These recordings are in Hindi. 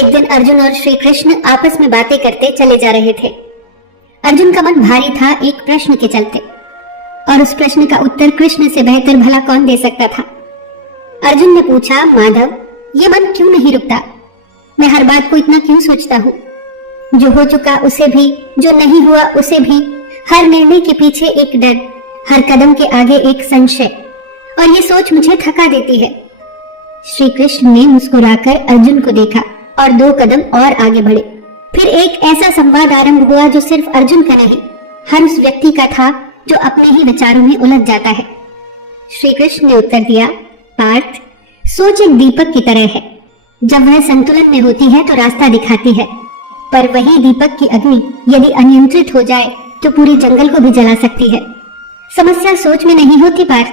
एक दिन अर्जुन और श्री कृष्ण आपस में बातें करते चले जा रहे थे। अर्जुन का मन भारी था एक प्रश्न के चलते, और उस प्रश्न का उत्तर कृष्ण से बेहतर भला कौन दे सकता था। अर्जुन ने पूछा, माधव, ये मन क्यों नहीं रुकता? मैं हर बात को इतना क्यों सोचता हूँ? जो हो चुका उसे भी, जो नहीं हुआ उसे भी, हर निर्णय के पीछे एक डर, हर कदम के आगे एक संशय, और ये सोच मुझे थका देती है। श्री कृष्ण ने मुस्कुराकर अर्जुन को देखा और 2 कदम और आगे बढ़े। फिर एक ऐसा संवाद आरंभ हुआ जो सिर्फ अर्जुन का नहीं, हर उस व्यक्ति का था जो अपने ही विचारों में उलझ जाता है। श्री कृष्ण ने उत्तर दिया, पार्थ, सोच एक दीपक की तरह है। जब वह संतुलन में होती है तो रास्ता दिखाती है, पर वही दीपक की अग्नि यदि अनियंत्रित हो जाए तो पूरे जंगल को भी जला सकती है। समस्या सोच में नहीं होती पार्थ,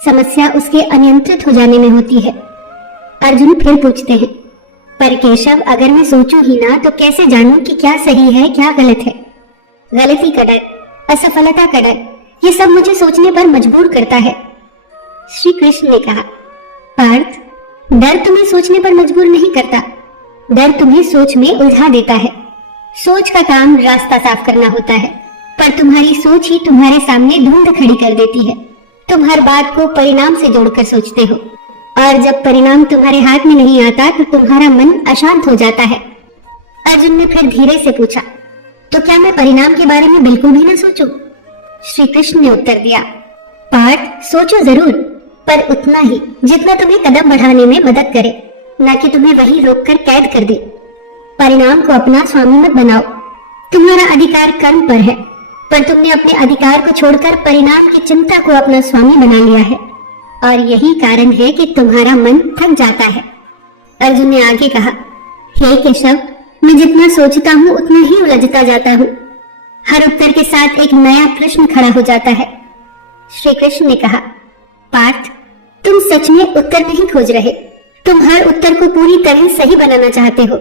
समस्या उसके अनियंत्रित हो जाने में होती है। अर्जुन फिर पूछते हैं, पर केशव, अगर मैं सोचूं ही ना तो कैसे जानूं कि क्या सही है क्या गलत है? गलती का डर, असफलता का डर, ये सब मुझे सोचने पर मजबूर करता है। श्री कृष्ण ने कहा, पार्थ, डर तुम्हें सोचने पर मजबूर नहीं करता, डर तुम्हें सोच में उलझा देता है। सोच का काम रास्ता साफ करना होता है, पर तुम्हारी सोच ही तुम्हारे सामने धुंध खड़ी कर देती है। तुम हर बात को परिणाम से जोड़कर सोचते हो, और जब परिणाम तुम्हारे हाथ में नहीं आता तो तुम्हारा मन अशांत हो जाता है। अर्जुन ने फिर धीरे से पूछा, तो क्या मैं परिणाम के बारे में बिल्कुल भी न सोचूं? श्री कृष्ण ने उत्तर दिया, पार्थ, सोचो जरूर, पर उतना ही जितना तुम्हें कदम बढ़ाने में मदद करे, न कि तुम्हें वही रोककर कैद कर दे। परिणाम को अपना स्वामी मत बनाओ। तुम्हारा अधिकार कर्म पर है, पर तुमने अपने अधिकार को छोड़कर परिणाम की चिंता को अपना स्वामी बना लिया है, और यही कारण है कि तुम्हारा मन थक जाता है। अर्जुन ने आगे कहा, हे केशव, मैं जितना सोचता हूँ उतना ही उलझता जाता हूँ। हर उत्तर के साथ एक नया प्रश्न खड़ा हो जाता है। श्री कृष्ण ने कहा, पार्थ, तुम सच में उत्तर नहीं खोज रहे, तुम हर उत्तर को पूरी तरह सही बनाना चाहते हो।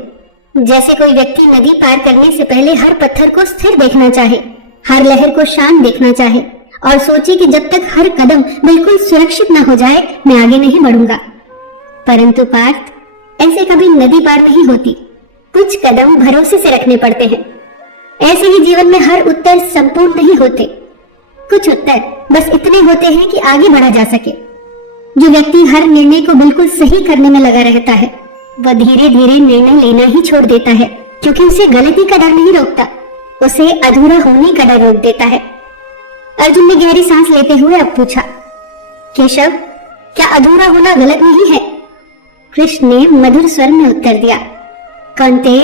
जैसे कोई व्यक्ति नदी पार करने से पहले हर पत्थर को स्थिर देखना चाहे, हर लहर को शांत देखना चाहे, और सोचे कि जब तक हर कदम बिल्कुल सुरक्षित न हो जाए मैं आगे नहीं बढ़ूंगा। परंतु पार्थ, ऐसे कभी नदी पार नहीं होती, कुछ कदम भरोसे से रखने पड़ते हैं। ऐसे ही जीवन में हर उत्तर संपूर्ण नहीं होते, कुछ उत्तर बस इतने होते हैं कि आगे बढ़ा जा सके। जो व्यक्ति हर निर्णय को बिल्कुल सही करने में लगा रहता है, वह धीरे धीरे निर्णय लेना ही छोड़ देता है, क्योंकि उसे गलती का डर नहीं रोकता, उसे अधूरा होने का डर रोक देता है। अर्जुन ने गहरी सांस लेते हुए अब पूछा, केशव, क्या अधूरा होना गलत नहीं है? कृष्ण ने मधुर स्वर में उत्तर दिया, कांते,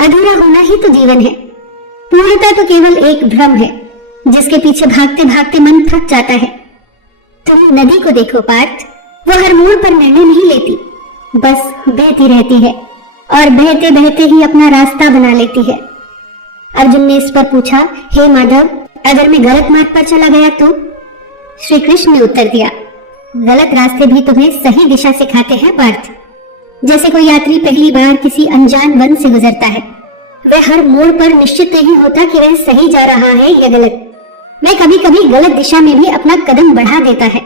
अधूरा होना ही तो जीवन है। पूर्णता तो केवल एक भ्रम है, जिसके पीछे भागते भागते मन थक जाता है। तुम नदी को देखो पार्थ, वो हर मोड़ पर निर्णय नहीं लेती, बस बहती रहती है, और बहते बहते ही अपना रास्ता बना लेती है। अर्जुन ने इस पर पूछा, हे माधव, अगर मैं गलत मार्ग पर चला गया तो? श्री कृष्ण ने उत्तर दिया, गलत रास्ते भी तुम्हें सही दिशा सिखाते हैं पार्थ। जैसे कोई यात्री पहली बार किसी अनजान वन से गुजरता है, वह हर मोड़ पर निश्चित नहीं होता कि वह सही जा रहा है या गलत। वह कभी कभी गलत दिशा में भी अपना कदम बढ़ा देता है,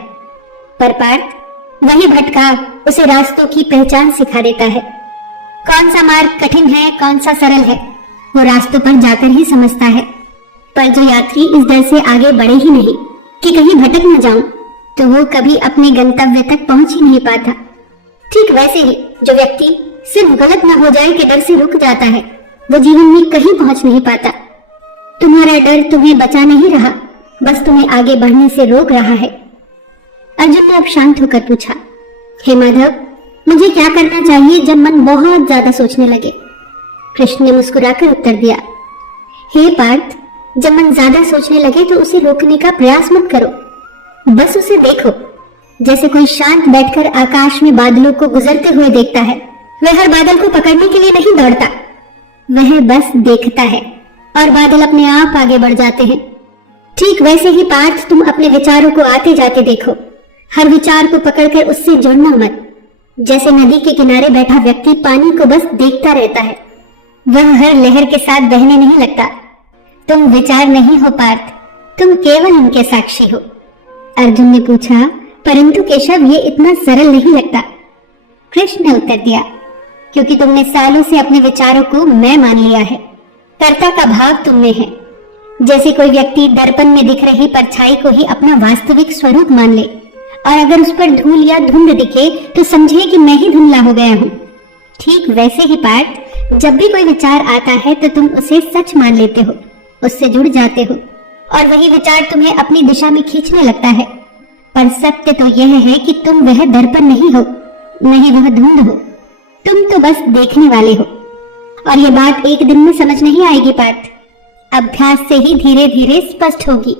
पर पार्थ, वही भटकाव उसे रास्तों की पहचान सिखा देता है। कौन सा मार्ग कठिन है, कौन सा सरल है, वो रास्तों पर जाकर ही समझता है। पर जो यात्री इस डर से आगे बढ़े ही नहीं कि कहीं भटक न जाऊं, तो वो कभी अपने गंतव्य तक पहुंच ही नहीं पाता। ठीक वैसे ही जो व्यक्ति सिर्फ गलत न हो जाए के डर से रुक जाता है, वो जीवन में कहीं पहुंच नहीं पाता। तुम्हारा डर तुम्हें बचा नहीं रहा, बस तुम्हें आगे बढ़ने से रोक रहा है। अर्जुन ने अब शांत होकर पूछा, हे माधव, मुझे क्या करना चाहिए जब मन बहुत ज्यादा सोचने लगे? कृष्ण ने मुस्कुराकर उत्तर दिया, हे पार्थ, जब मन ज्यादा सोचने लगे तो उसे रोकने का प्रयास मत करो, बस उसे देखो। जैसे कोई शांत बैठकर आकाश में बादलों को गुजरते हुए देखता है, वह हर बादल को पकड़ने के लिए नहीं दौड़ता, वह बस देखता है और बादल अपने आप आगे बढ़ जाते हैं। ठीक वैसे ही पार्थ, तुम अपने विचारों को आते जाते देखो, हर विचार को पकड़कर उससे जुड़ना मत। जैसे नदी के किनारे बैठा व्यक्ति पानी को बस देखता रहता है, वह हर लहर के साथ बहने नहीं लगता। तुम विचार नहीं हो पार्थ, तुम केवल उनके साक्षी हो। अर्जुन ने पूछा, परंतु केशव, ये इतना सरल नहीं लगता। कृष्ण ने उत्तर दिया, क्योंकि तुमने सालों से अपने विचारों को मैं मान लिया है। कर्ता का भाव तुम में है। जैसे कोई व्यक्ति दर्पण में दिख रही परछाई को ही अपना वास्तविक स्वरूप मान ले और अगर उस पर धूल या धुंध दिखे तो समझे कि मैं ही धुंधला हो गया हूँ। ठीक वैसे ही पार्थ, जब भी कोई विचार आता है तो तुम उसे सच मान लेते हो, उससे जुड़ जाते हो और वही विचार तुम्हें अपनी दिशा में खींचने लगता है। पर सत्य तो यह है कि तुम वह दर्पण नहीं हो, नहीं वह धुंध हो, तुम तो बस देखने वाले हो। और ये बात एक दिन में समझ नहीं आएगी पार्थ, अभ्यास से ही धीरे धीरे स्पष्ट होगी।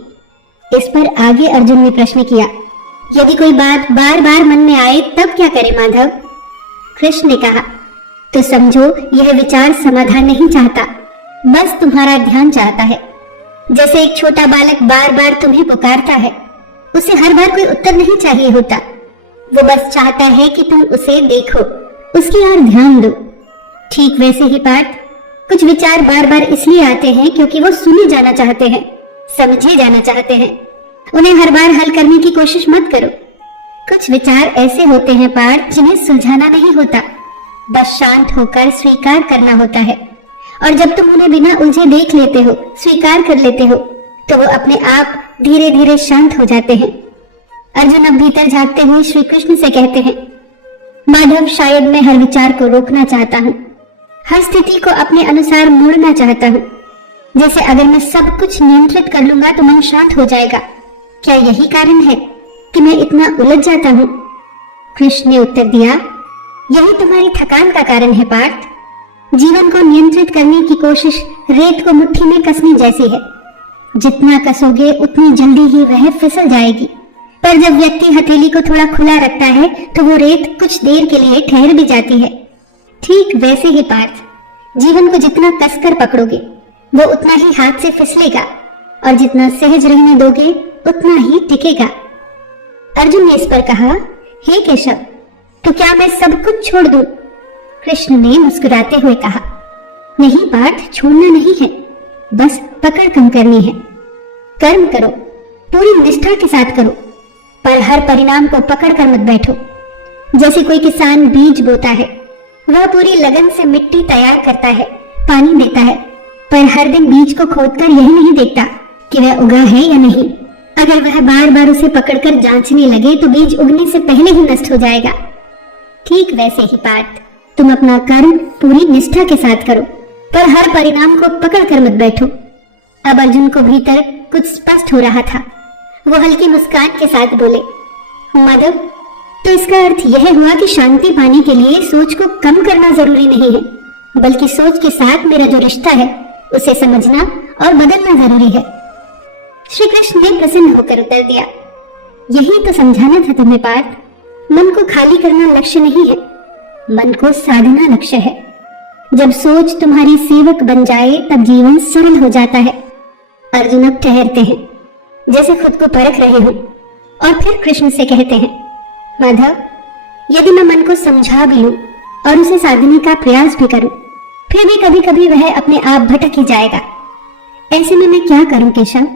इस पर आगे अर्जुन ने प्रश्न किया, यदि कोई बात बार बार मन में आए तब क्या करे माधव? कृष्ण ने कहा, तो समझो यह विचार समाधान नहीं चाहता, बस तुम्हारा ध्यान चाहता है। जैसे एक छोटा बालक बार बार तुम्हें पुकारता है, उसे हर बार कोई उत्तर नहीं चाहिए होता, वो बस चाहता है कि तुम उसे देखो, उसकी ओर ध्यान दो। ठीक वैसे ही पार्थ, कुछ विचार बार बार इसलिए आते हैं क्योंकि वो सुने जाना चाहते हैं, समझे जाना चाहते हैं। उन्हें हर बार हल करने की कोशिश मत करो। कुछ विचार ऐसे होते हैं पार्थ, जिन्हें सुलझाना नहीं होता, बस शांत होकर स्वीकार करना होता है। और जब तुम उन्हें बिना उलझे देख लेते हो, स्वीकार कर लेते हो, तो वो अपने आप धीरे धीरे शांत हो जाते हैं। अर्जुन अब भीतर झांकते हुए श्री कृष्ण से कहते हैं, माधव, शायद मैं हर विचार को रोकना चाहता हूँ, हर स्थिति को अपने अनुसार मोड़ना चाहता हूँ। जैसे अगर मैं सब कुछ नियंत्रित कर लूंगा तो मन शांत हो जाएगा। क्या यही कारण है कि मैं इतना उलझ जाता हूँ? कृष्ण ने उत्तर दिया, यही तुम्हारी थकान का कारण है पार्थ। जीवन को नियंत्रित करने की कोशिश रेत को मुट्ठी में कसने जैसी है, जितना कसोगे उतनी जल्दी ही वह फिसल जाएगी। पर जब व्यक्ति हथेली को थोड़ा खुला रखता है तो वो रेत कुछ देर के लिए ठहर भी जाती है। ठीक वैसे ही पार्थ, जीवन को जितना कसकर पकड़ोगे वो उतना ही हाथ से फिसलेगा और जितना सहज रहने दोगे उतना ही टिकेगा। अर्जुन ने इस पर कहा, हे केशव, तो क्या मैं सब कुछ छोड़ दूं? कृष्ण ने मुस्कुराते हुए कहा, नहीं पार्थ, छोड़ना नहीं है, बस पकड़ कम करनी है। कर्म करो, पूरी निष्ठा के साथ करो, पर हर परिणाम को पकड़ कर मत बैठो। जैसे कोई किसान बीज बोता है, वह पूरी लगन से मिट्टी तैयार करता है, पानी देता है, पर हर दिन बीज को खोदकर यही नहीं देखता कि वह उगा है या नहीं। अगर वह बार बार उसे पकड़कर जांचने लगे तो बीज उगने से पहले ही नष्ट हो जाएगा। ठीक वैसे ही पार्थ, तुम अपना कर्म पूरी निष्ठा के साथ करो, पर हर परिणाम को पकड़कर मत बैठो। अब अर्जुन को भीतर कुछ स्पष्ट हो रहा था। वो हल्की मुस्कान के साथ बोले, माधव, तो इसका अर्थ यह हुआ कि शांति पाने के लिए सोच को कम करना जरूरी नहीं है, बल्कि सोच के साथ मेरा जो रिश्ता है उसे समझना और बदलना जरूरी है। श्री कृष्ण ने प्रसन्न होकर उत्तर दिया, यही तो समझाना था तुम्हें पार्थ। मन को खाली करना लक्ष्य नहीं है, मन को साधना लक्ष्य है। जब सोच तुम्हारी सेवक बन जाए तब जीवन सरल हो जाता है। अर्जुन अब ठहरते हैं, जैसे खुद को परख रहे हो, और फिर कृष्ण से कहते हैं, माधव, यदि मैं मन को समझा भी लूं और उसे साधने का प्रयास भी करूं, फिर भी कभी कभी वह अपने आप भटक ही जाएगा। ऐसे में मैं क्या करूं केशव?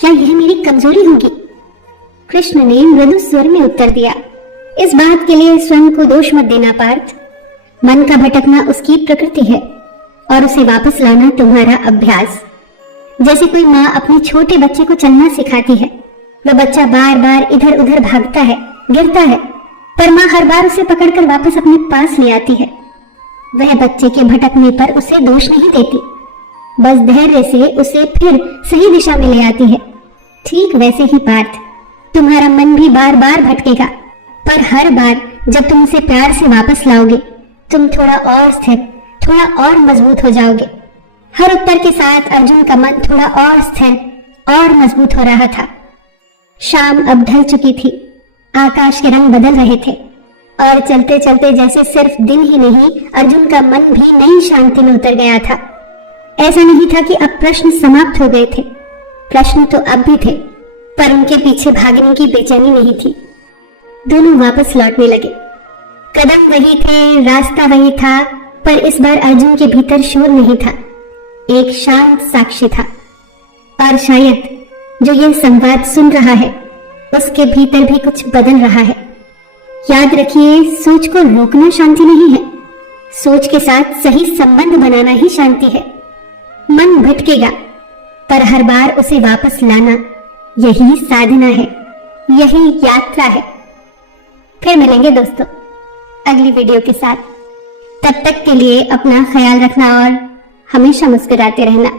क्या यह मेरी कमजोरी होगी? कृष्ण ने मृदु स्वर में उत्तर दिया, इस बात के लिए स्वयं को दोष मत देना पार्थ। मन का भटकना उसकी प्रकृति है और उसे वापस लाना तुम्हारा अभ्यास। जैसे कोई माँ अपने छोटे बच्चे को चलना सिखाती है, वह बच्चा बार बार इधर उधर भागता है, गिरता है, पर माँ हर बार उसे पकड़कर वापस अपने पास ले आती है। वह बच्चे के भटकने पर उसे दोष नहीं देती, बस धैर्य से उसे फिर सही दिशा में ले आती है। ठीक वैसे ही पार्थ, तुम्हारा मन भी बार बार भटकेगा, पर हर बार जब तुम उसे प्यार से वापस लाओगे, तुम थोड़ा और स्थिर, थोड़ा और मजबूत हो जाओगे। हर उत्तर के साथ अर्जुन का मन थोड़ा और स्थिर और मजबूत हो रहा था। शाम अब ढल चुकी थी, आकाश के रंग बदल रहे थे और चलते चलते जैसे सिर्फ दिन ही नहीं, अर्जुन का मन भी नई शांति में उतर गया था। ऐसा नहीं था कि अब प्रश्न समाप्त हो गए थे, प्रश्न तो अब भी थे, पर उनके पीछे भागने की बेचैनी नहीं थी। दोनों वापस लौटने लगे। कदम वही थे, रास्ता वही था, पर इस बार अर्जुन के भीतर शोर नहीं था, एक शांत साक्षी था। और शायद जो यह संवाद सुन रहा है उसके भीतर भी कुछ बदल रहा है। याद रखिए, सोच को रोकना शांति नहीं है, सोच के साथ सही संबंध बनाना ही शांति है। मन भटकेगा, पर हर बार उसे वापस लाना, यही साधना है, यही यात्रा है। फिर मिलेंगे दोस्तों अगली वीडियो के साथ। तब तक के लिए अपना ख्याल रखना और हमेशा मुस्कुराते रहना।